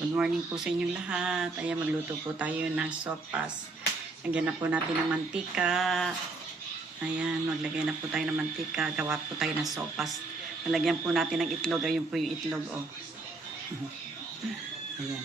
Good morning po sa inyong lahat. Ayan, magluto po tayo ng sopas. Lagyan na po natin ng mantika. Ayan, maglagay na po tayo ng mantika. Gawa po tayo ng sopas. Nalagyan po natin ng itlog. Ayun po yung itlog, oh. Ayan.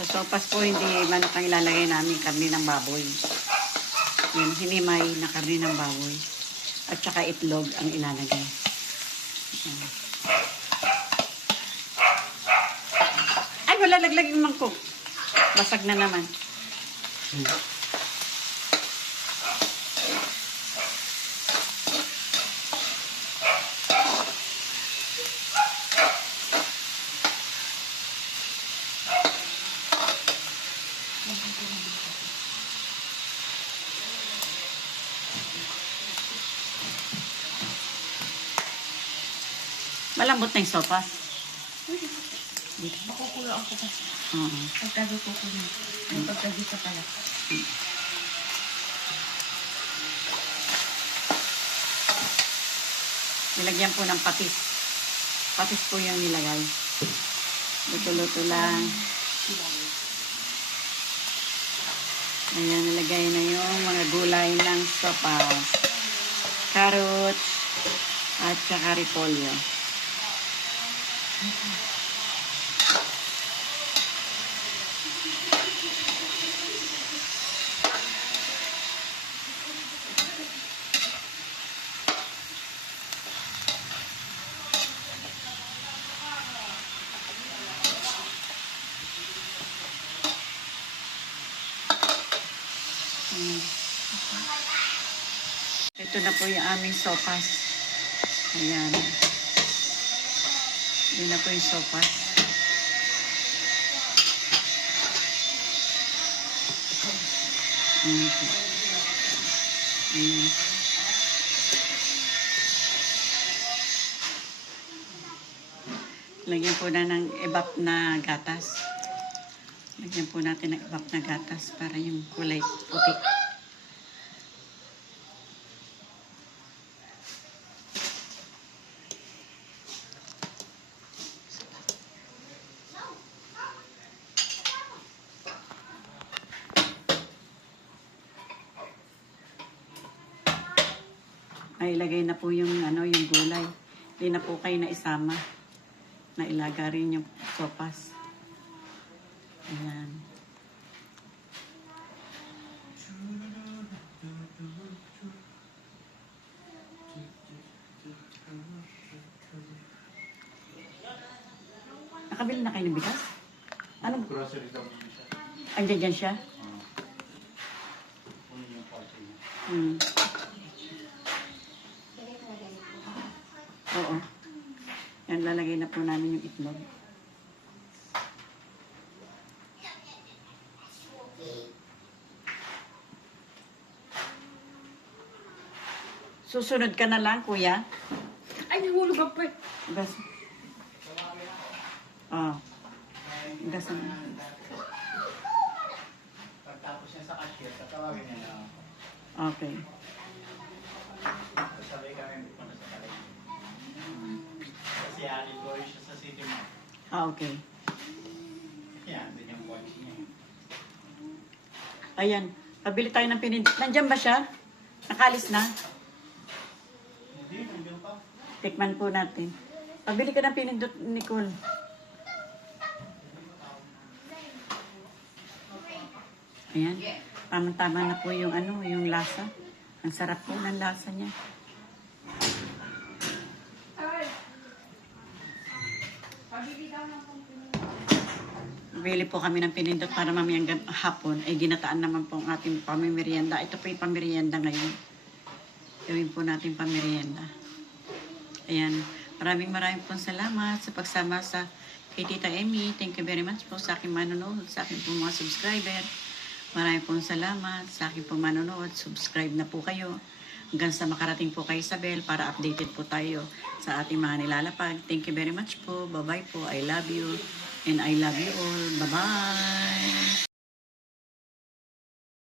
Sa sopas po, hindi manok ang ilalagay namin, karne ng baboy. Yun, hinimay na karne ng baboy. At saka itlog ang ilalagay. Ay, wala laglag yung mangkok. Basag na naman. Malambot na yung sopas. Makukulo ako pa. Oo. Pagkaluto ko na. Ang pagkadito pala. Nilagyan po ng patis. Patis po yung nilagay. Luto-luto lang. Ayan, nilagay na yung mga gulay ng sopas. Carrots at saka repolyo. Ayan. Ito na po yung aming sopas. Ayan. Yun na po yung sopas. Ayan po. Ayan. Lagyan po na ng ebap na gatas. Lagyan po natin ng ebap na gatas para yung kulay puti. ay ilagay na po yung ano yung gulay. Hindi na po kayo na isama. Na ilaga rin yung sopas. Ayan. Nakabili na kayo ng bigas? Anong Grocery daw siya. Andiyan dyan siya? Niya. Hmm. Oo. Yan, lalagay na po namin yung itlog. Susunod ka na lang, kuya. Ay, nahulog ang pwet. Gas. Ah. Gas na. Pagtapos niya sa cashier, tatawagin niya na ako. Okay. Sabay kami pupunta sa palengke. Kasi Ali Boy siya sa City Mall. Ah, okay. Yan, din yung kotse niya. Ayan. Pabili tayo ng pinindot. Nandiyan ba siya? Nakalis na? Tikman po natin. Pabili ka ng pinindot, Nicole. Ayan. Tama-tama na po yung ano, yung lasa. Ang sarap po ng lasa niya. Bili po kami ng pinindot para mamayang hapon ay ginataan naman po ang ating pamimerienda. Ito po yung pamerienda ngayon. Gawin po natin pamerienda. Ayan. Maraming maraming pong salamat sa pagsama sa kay Tita Emmy. Thank you very much po sa aking manonood, sa aking pong mga subscriber. Maraming pong salamat sa aking pong manonood. Subscribe na po kayo. Hanggang sa makarating po kay Isabel para updated po tayo sa ating mga nilalapag. Thank you very much po. Bye-bye po. I love you. And I love you all. Bye-bye.